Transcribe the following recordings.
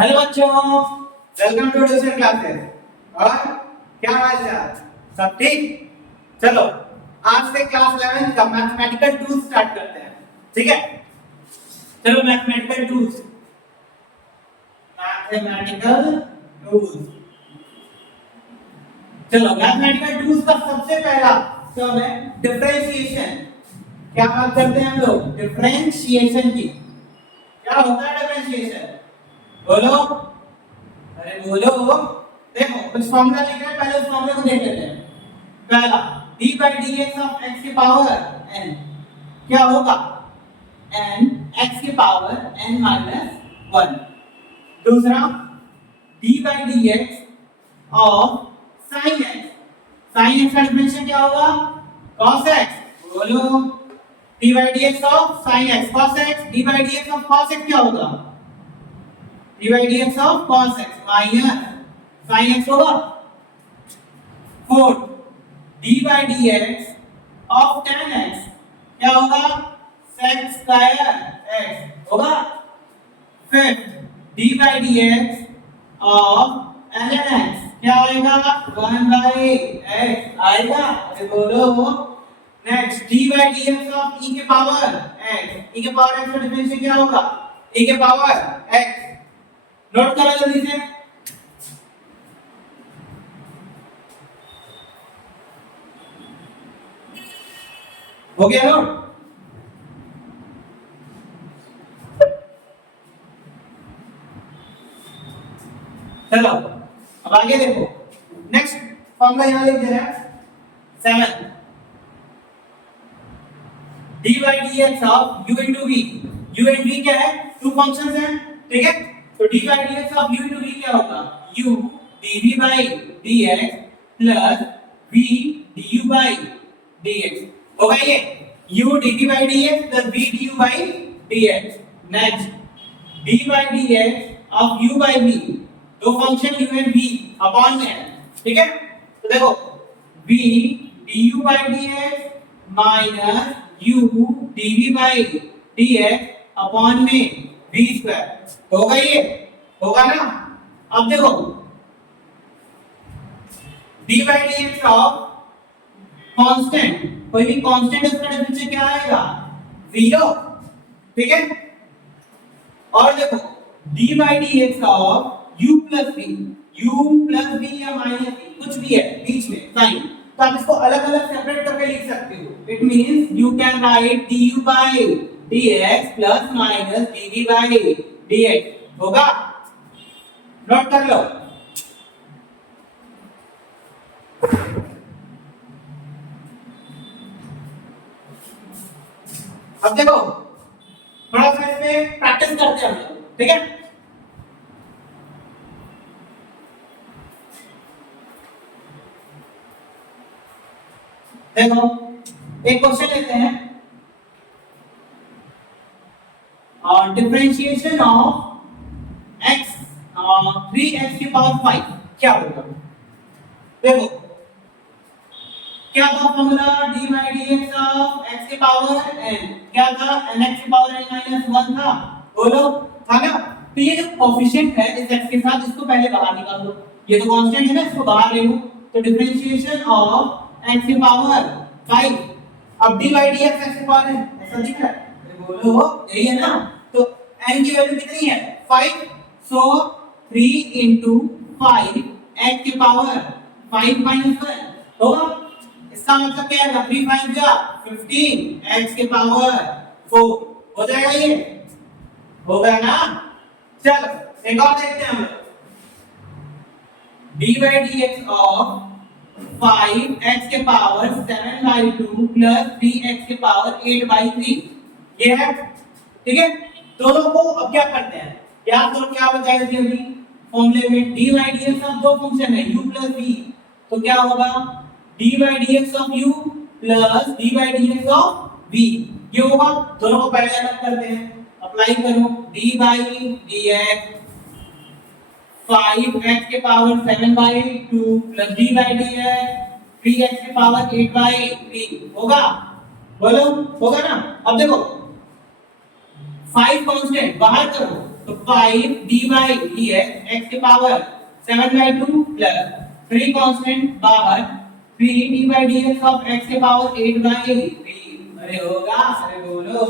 Hello बच्चों, welcome to tuition classes. और क्या हाल चाल, सब ठीक? चलो आज से क्लास 11 का मैथमेटिकल टूल्स स्टार्ट करते हैं। ठीक है, चलो मैथमेटिकल टूल्स चलो मैथमेटिकल टूल्स का सबसे पहला टर्म है डिफरेंशिएशन। क्या बात करते हैं हम लोग? डिफरेंशिएशन की। क्या होता है डिफरेंशिएशन? बोलो, अरे बोलो। देखो कुछ फॉर्मूला लिख रहे हैं, पहले उस फॉर्मूले को देख लेते हैं। पहला d by dx of x की पावर n क्या होगा? n x की पावर n माइनस 1। दूसरा d by dx of sin x, sin x का डिफरेंशियल क्या होगा? cos x। बोलो, d by dx of sin x cos x, d by dx of cos x क्या होगा? d by dx of cos x minus sin x होगा। Fourth d by dx of tan x क्या होगा? sec square x होगा। Fifth d by dx of ln x क्या आएगा? 1 by x आएगा। अरे बोलो। Next d by dx of e के पावर x, e के पावर x का डिफरेंशियल क्या होगा? e के पावर x। नोट करो जल्दी से। हो गया नोट? चलो अब आगे देखो। नेक्स्ट फॉर्मूला यहां लिख दे रहे हैं 7 d by dx of u into v। u and v क्या है? टू फंक्शंस हैं, ठीक है? तो d by dx of u into v क्या होगा? u dv by dx plus v du by dx होगा ये। u dv by dx plus v du by dx। Next d by dx of u by v, दो function u and v upon में है, ठीक है? तो देखो v du by dx minus u dv by dx upon में v square होगा। ये होगा ना? अब देखो d by dx of constant, कोई भी कांस्टेंट उसका डिफरेंशियल क्या आएगा? 0, ठीक है? और देखो d by dx of u plus v या माइनस v कुछ भी है बीच में साइन, तो आप इसको अलग अलग सेपरेट करके लिख सकते हो। It means you can write du by dx plus minus dv by dx होगा। नोट कर लो। अब देखो थोड़ा सा इसमें प्रैक्टिस करते हैं हम लोग, ठीक है? देखो एक क्वेश्चन लेते हैं, डिफरेंशिएशन ऑफ x 3x की पावर 5 क्या होगा? देखो क्या था formula? d by dx of x की पावर n क्या था? nx की पावर n माइनस 1 था। बोलो, था ना? तो ये जो कोएफिशिएंट है इस x के साथ, इसको पहले बाहर निकाल दो। ये तो कांस्टेंट है ना, इसको बाहर ले लो। तो डिफरेंशिएशन ऑफ x की पावर 5। अब d by dx x की पावर n ऐसा दिख रहा है? अरे बोलो, यही है ना? तो n की वैल्यू कितनी है? 5। सो 3 into 5 x की पावर 5 minus 1 होगा। इसका मतलब क्या है? 3 5 जा 15 x की पावर 4 हो जाएगा। ये होगा ना? चलो एक और देखते हैं हम लोग। d by dx of 5x के पावर 7 by 2 प्लस 3x के पावर 8 by 3 ये है, ठीक है? दोनों को अब क्या करते हैं? याद करो क्या बताया थी अभी फॉर्मूले में? d by dx ऑफ दो फंक्शन है u प्लस v, तो क्या होगा? d by dx of u plus d by dx of v ये होगा। दोनों को पहले अलग करते हैं, अप्लाई करो। d by dx 5x के power 7 by 2 plus d by dx 3x के पावर 8 by 3 होगा। बोलो, होगा ना? अब देखो 5 कांस्टेंट बाहर करो तो 5 d बाई dx x के पावर 7/2 प्लस 3 कांस्टेंट बाहर 3 d by dx of x के पावर 8/3। अरे होगा, अरे बोलो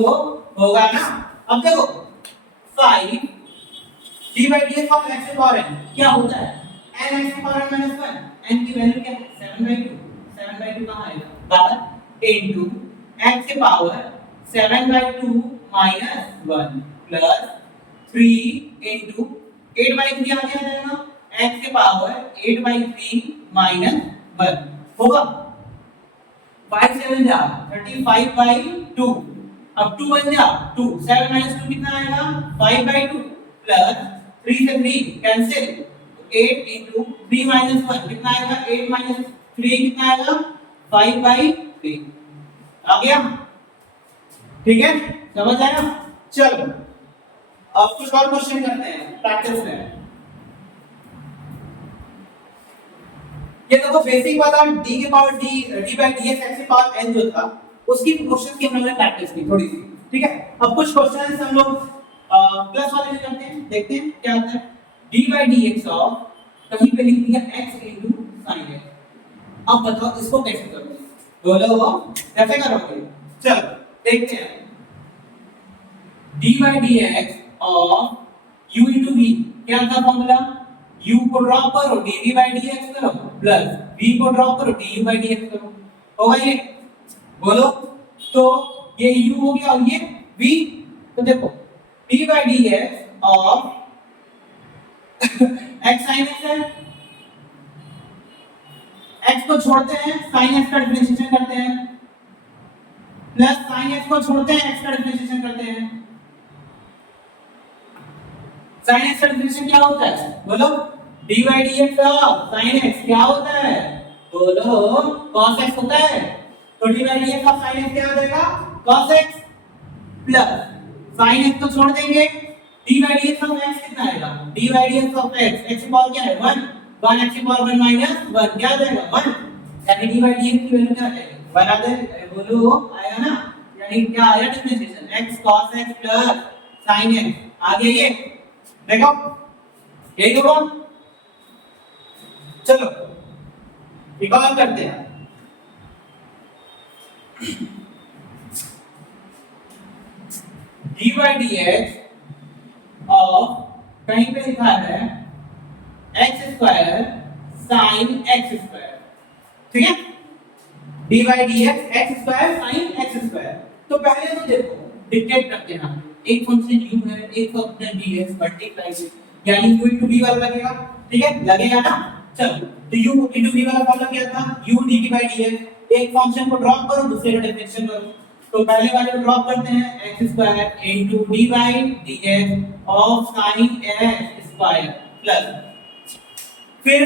होगा ना। अब देखो 5 d by dx of x के पावर n क्या होता है, n x के पावर n - 1, n की वैल्यू क्या है 7/2, 7/2 कहां आएगा बाहर इनटू x के पावर 7/2 माइनस 1 प्लस 3 इनटू 8/3 आ जाएगा x के पावर 8/3 माइनस 1 होगा 5 7 जा 35/2। अब 2 बन जा 2, 7 माइनस 2 कितना आएगा 5/2 प्लस 3 से 3 कैंसिल 8 into 3 minus 1 कितना आएगा 8 minus 3 कितना आएगा 5/3 आ गया। ठीक है, समझ आया। चलो अब कुछ और क्वेश्चन करते हैं प्रैक्टिस में। ये देखो बेसिक वाला d के power d by dx x के पावर n जो था उसकी क्वेश्चन की हम लोगों ने प्रैक्टिस की थोड़ी सी। ठीक है, अब कुछ क्वेश्चन हम लोग प्लस वाले में करते हैं, देखते हैं क्या आता है। d बाई dx ऑफ कहीं पे लिख दिया x into sin x। अब बताओ इसको कैसे करोगे, बोलो कैसे करोगे। चलो देखते हैं। d by dx of u into v क्या था फॉर्मूला, u को ड्रॉप करो dv by dx करो प्लस v को ड्रॉप करो du by dx करो, होगा ये बोलो। तो ये u हो गया और ये v, तो देखो d by dx of x sin x है, x को छोड़ते हैं sin x का डिफरेंशिएशन करते हैं प्लस sin x को छोड़ते हैं x का डिफरेंशिएशन करते हैं। sin x का डिफरेंशिएशन क्या होता है बोलो, d by dx of sin x क्या होता है बोलो cos x होता है। तो d by dx of sin x क्या हो जाएगा cos x plus sin x को छोड़ देंगे d by dx of x कितना आएगा d by dx of x x की पावर क्या है 1, 1 x की पावर 1 माइनस 1 क्या आ जाएगा 1, यानी d by dx की वैल्यू क्या आ जाएगी 1 आ जाएगी, बोलो आएगा ना। यानी क्या आया differentiation x cos x plus sin x आ गया ये, देखो यही होगा। चलो एक और करते हैं। d by dx ऑफ कहीं पे लिखा है x square sin x square, ठीक है d by dx x square sin x square. तो पहले तो देखो डिफरेंट करते हैं, एक फंक्शन u है एक फंक्शन dx मल्टीप्लाई यानी u into v वाला लगेगा, ठीक है लगेगा ना। चलो तो u into v वाला फॉर्मूला क्या था u dt by dx, एक फंक्शन को ड्रॉप करो दूसरे का डिफरेंशिएशन करो। तो पहले वाले को ड्रॉप करते हैं x square into d by dx of sin x square plus फिर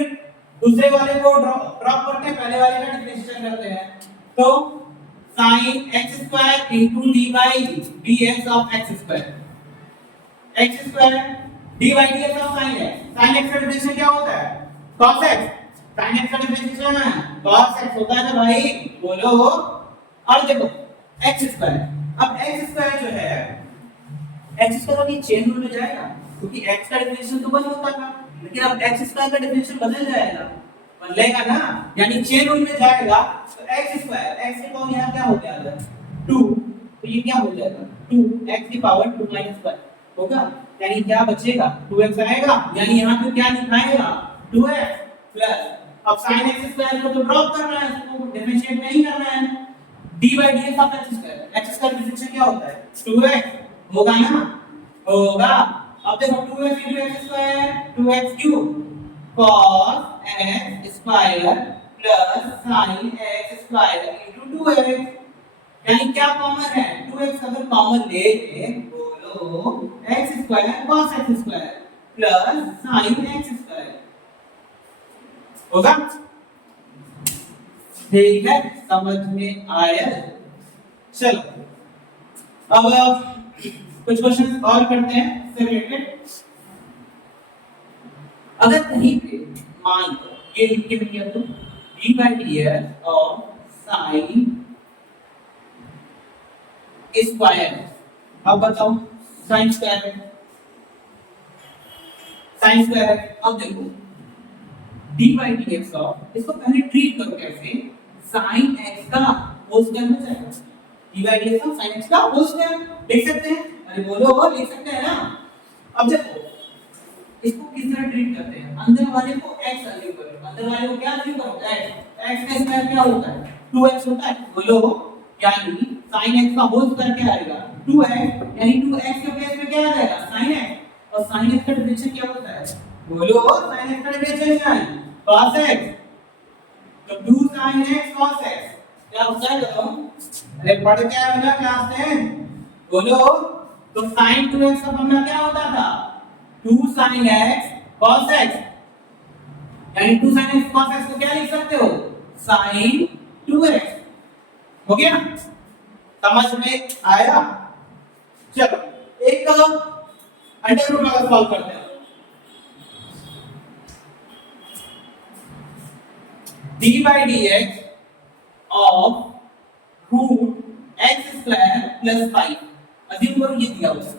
दूसरे वाले को ड्रॉप करके पहले वाले का डिफरेंशिएशन करते हैं। तो sin x square into d by dx of x square, x square d by dx of sin x, sin x का डिफरेंशिएशन क्या होता है cos x, sin x का डिफरेंशिएशन है cos x होता है ना भाई बोलो। और देखो x स्क्वायर, अब x स्क्वायर जो है x स्क्वायर की चेन रूल में जाएगा क्योंकि x का डिफरेंशिएशन तो 1 होता था, लेकिन अब x स्क्वायर का डिफरेंशिएशन बदल जाएगा, बदलेगा ना यानी चेन रूल में जाएगा। तो x स्क्वायर x की पावर यहां क्या हो गया 2, तो ये क्या हो जाएगा 2x की पावर 2 - 1 होगा, यानी क्या बचेगा 2x आएगा, यानी यहां पे क्या लिखाएगा 2x प्लस अब sin x स्क्वायर को तो ड्रॉप करना है, इसको डिफरेंशिएट नहीं करना है d by dx of x square differentiation क्या होता है 2x होगा ना, होगा। अब देखो 2x into x square 2x cube cos x square plus sin x square into 2x, यानी क्या कॉमन है 2x अगर कॉमन ले ले बोलो x square cos x square plus sin x square होगा, ठीक है समझ में आया। चलो अब कुछ क्वेश्चन और करते हैं इससे रिलेटेड। अगर कहीं पे मान लो ये लिख के किया तो d by dx of sin square, अब बताओ साइन स्क्वायर है, साइन स्क्वायर है। अब देखो dy dx ऑफ, इसको पहले ट्रीट करो कैसे, sin x का होल स्क्वायर हो जाएगा, dy dx of sin x का होल स्क्वायर लिख सकते हैं, अरे बोलो वो लिख सकते हैं ना। अब देखो इसको किस तरह ट्रीट करते हैं, अंदर वाले को x अज्यूम करो, अंदर वाले को क्या अज्यूम करो, x का स्क्वायर क्या होता है 2x होता है, बोलो यानी sin x का होल स्क्वायर क्या आएगा 2x, यानी 2x के प्लेस में क्या आ जाएगा sin x, और sin x का डिफरेंशियल क्या होता है, बोलो sin x का डिफरेंशियल cos x, तो 2 sin x cos x क्या होता है बताओ, अरे पढ़ के आए हो ना क्लास में, बोलो तो sin 2x का फॉर्मूला क्या होता था 2 sin x cos x, यानी 2 sin x cos x को क्या लिख सकते हो sin 2x, हो गया, समझ में आया। चलो एक अंडर रूट वाला सॉल्व करते हैं, d by dx of root x square plus 5, assume करो ये दिया हुआ है,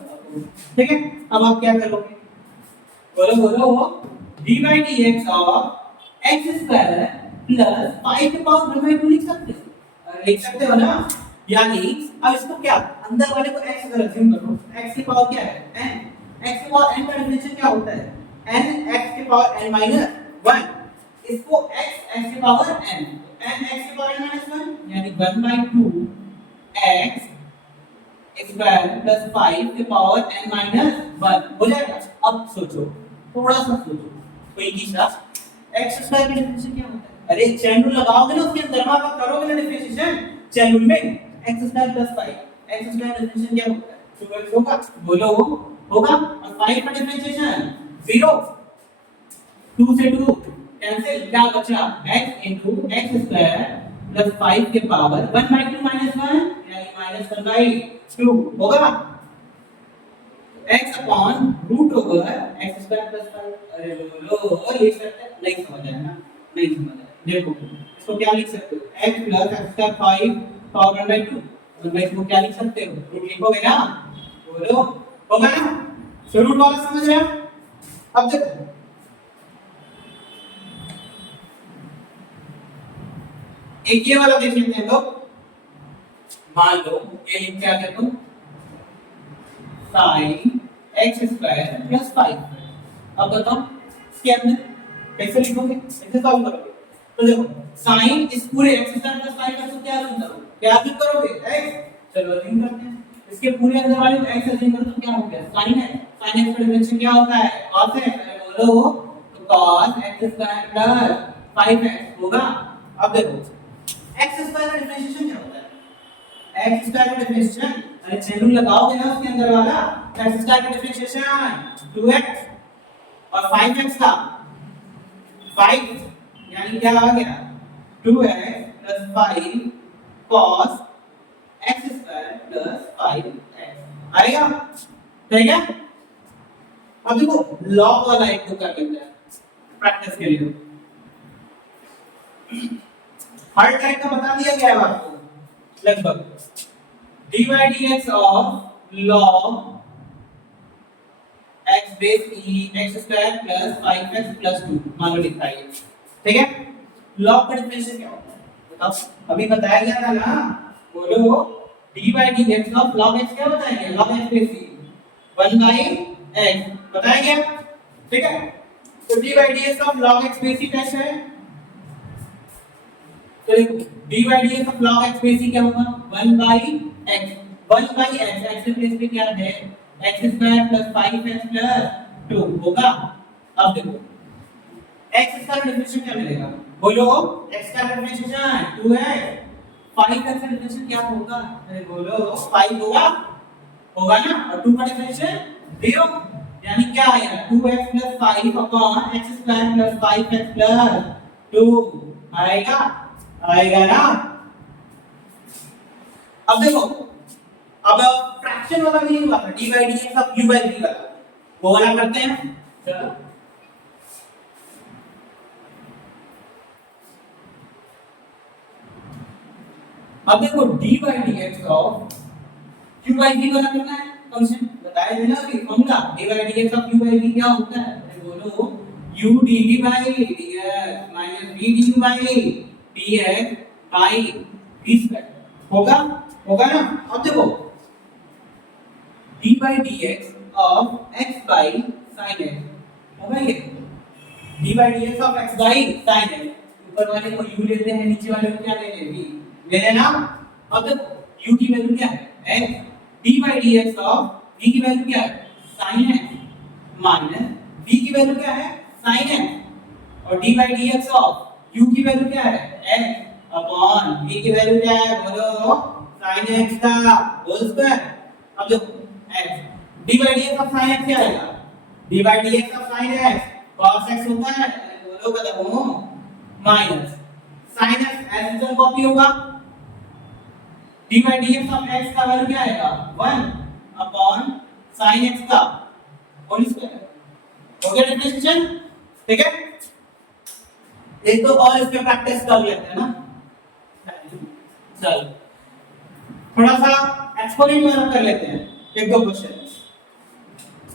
ठीक है। अब आप क्या करोगे, बोलो बोलो d by dx of x square plus 5 के पावर 1/2 लिख सकते हो, लिख सकते हो ना, यानी अब इसको क्या अंदर वाले को x अगर अज्यूम करो, x की पावर क्या है n, x की पावर n का डेफिनेशन क्या होता है n x की पावर n minus 1, इसको x x की पावर n, n x की पावर n minus 1 यानी 1/2 x स्क्वायर प्लस 5 के पावर n minus 1 हो जाएगा। अब सोचो थोड़ा सा सोचो, कोई की सा x स्क्वायर का डेफिनेशन क्या होता है, अरे चैन रूल लगाओगे ना उसके अंदर वहां पर करोगे ना डिफरेंशिएशन चैन रूल में, x square plus 5 x square का डेफिनेशन क्या होता है 2x होगा, बोलो होगा, और 5 का डिफरेंशिएशन 0, 2 से 2 कैंसिल, क्या बचा x into x square plus 5 के पावर 1/2 minus 1 यानी -1/2 होगा, x upon root over x square plus 5, अरे बोलो लिख सकते हैं, नहीं समझ आया ना, नहीं समझ आया, देखो इसको क्या लिख सकते हो x plus x square 5 power 1/2, 1/2 को क्या लिख सकते हो रूट लिखोगे ना, बोलो होगा ना, सो रूट वाला समझ रहे हो। अब देखो एक ये वाला देख लेते हैं, तो मान लो ये लिख के आ गया तुम sin x स्क्वायर प्लस 5, अब बताओ इसके अंदर कैसे लिखोगे, कैसे सॉल्व करोगे, तो देखो sin इस पूरे x स्क्वायर प्लस 5 का तो क्या अज्यूम करोगे, क्या अज्यूम करोगे x, चलो अज्यूम करते हैं, इसके पूरे अंदर वाले को x अज्यूम करो तो क्या हो गया sin x, sin x का डिफरेंशियल क्या होता है cos x, अरे बोलो तो cos x square plus 5x होगा। अब देखो x स्क्वायर का डिफरेंशिएशन क्या होता है, x स्क्वायर का डिफरेंशिएशन, अरे चैन रूल लगाओगे ना उसके अंदर वाला, x स्क्वायर का डिफरेंशिएशन 2x और 5x का 5 यानी क्या आ गया 2x plus 5 cos x square plus 5x आएगा, ठीक है। अब देखो लॉग वाला एक तो कर लेते हैं प्रैक्टिस के लिए, हर टाइप का बता दिया गया है आपको लगभग, dy dx of log x base e x square plus 5x plus 2 मान लो लिखा है, ठीक है। log का डिफरेंशियल क्या होता है बताओ, अभी बताया गया था ना, बोलो dy dx of log x क्या बताएंगे, log x base e 1/x बताया गया, ठीक है। तो dy dx of log x base e कैसे है, तो dy dx of log x base क्या होगा 1/x, 1/x x के प्लेस पे क्या है x square plus 5x plus 2 होगा। अब देखो x स्क्वायर का डिफरेंशियल क्या मिलेगा, बोलो x का डिफरेंशियल 2x, 5x का डिफरेंशियल क्या होगा, अरे बोलो 5 होगा, होगा ना, और 2 का डिफरेंशियल 0 यानी क्या आएगा 2x plus 5 upon x square plus 5x plus 2 आएगा, आएगा ना। अब देखो अब फ्रैक्शन वाला भी नहीं हुआ था dy dx of u by v वाला, वो वाला करते हैं, चलो अब देखो dy dx of u by v वाला करना है फंक्शन, बताया है ना कि formula dy by dx of u by v क्या होता है? बोलो u dv by dx minus v du by dx by v square होगा होगा ना? अब देखो d by dx of x by sin x होगा ये d by dx of x by sin x ऊपर वाले को u लेते हैं नीचे वाले को क्या लेते हैं v ले लेना। अब देखो u की वैल्यू क्या है x d by dx of v की वैल्यू क्या है sin x माइनस v की वैल्यू क्या है sin x और d by dx of u की वैल्यू क्या है x अपॉन v की वैल्यू क्या है बोलो sin x का होल स्क्वायर। अब देखो x d by dx of sin x क्या आएगा d by dx of sin x cos x होता है बोलो बताओ माइनस sin x ऐसे तो कॉपी होगा d by dx of x का वैल्यू क्या आएगा 1 अपॉन sin x का होल स्क्वायर। हो गया डिफरेंशिएशन? ठीक है एक तो और इस पे प्रैक्टिस कर लेते हैं ना। चलो थोड़ा सा एक्सपोनेंट वाला कर लेते हैं एक दो क्वेश्चन।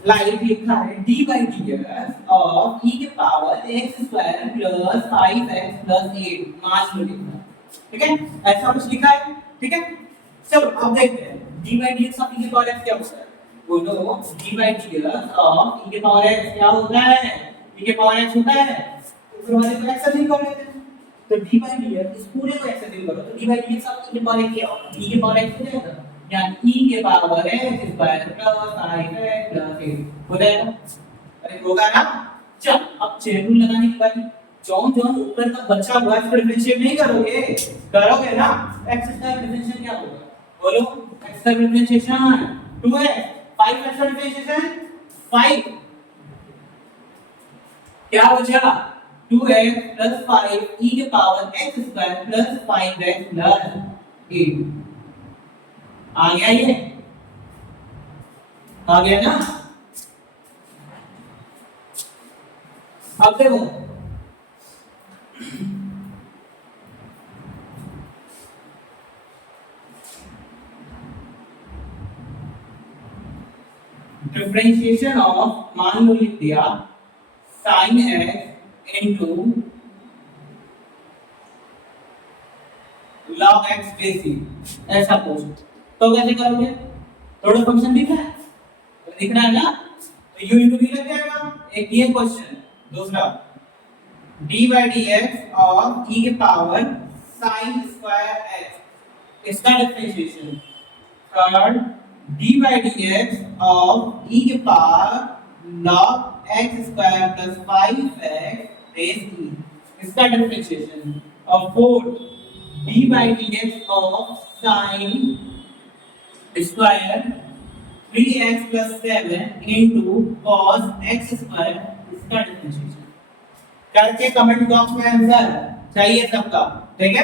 लाइक लिखा है d by dx of e के power x square plus 5x plus 8 मान लो लिखा ठीक है ऐसा कुछ लिखा है ठीक है। चलो अब देखते हैं d by dx of e के पावर x क्या होता है बोलो d by dx of e के पावर x क्या होता है e के पावर x होता है ऊपर वाले को x से डिवाइड कर लेते हैं तो d by dx इस पूरे को x से डिवाइड करो तो d by dx of e के पावर x क्या होगा e के पावर x हो जाएगा यानी e के power x square plus 5x plus 8 हो जाएगा। अरे होगा ना? चल अब चेन रूल लगाने की बारी जॉन जॉन ऊपर का बचा हुआ है इसको डिफरेंशिएट नहीं करोगे करोगे ना x का डिफरेंशिएशन क्या होगा बोलो x का डिफरेंशिएशन 2x 5x का डिफरेंशिएशन 5 क्या बचा 2x प्लस 5 e के power x square plus 5x plus 8 आ गया ये आ गया ना। अब देखो डिफरेंशिएशन ऑफ मान लो लिख दिया sin x into log x basis ऐसा पूछ तो कैसे करोगे थोड़ा फंक्शन दिख रहा है तो दिख रहा है ना तो u into v लग जाएगा। एक ये क्वेश्चन दूसरा d by dx of e के पावर sin स्क्वायर x इसका differentiation third d by dx of e के power log x square plus 5x raise e इसका डिफरेंशिएशन और fourth d by dx of sin square 3x plus 7 into cos x square इसका differentiation करके comment box में answer चाहिए सबका ठीक है।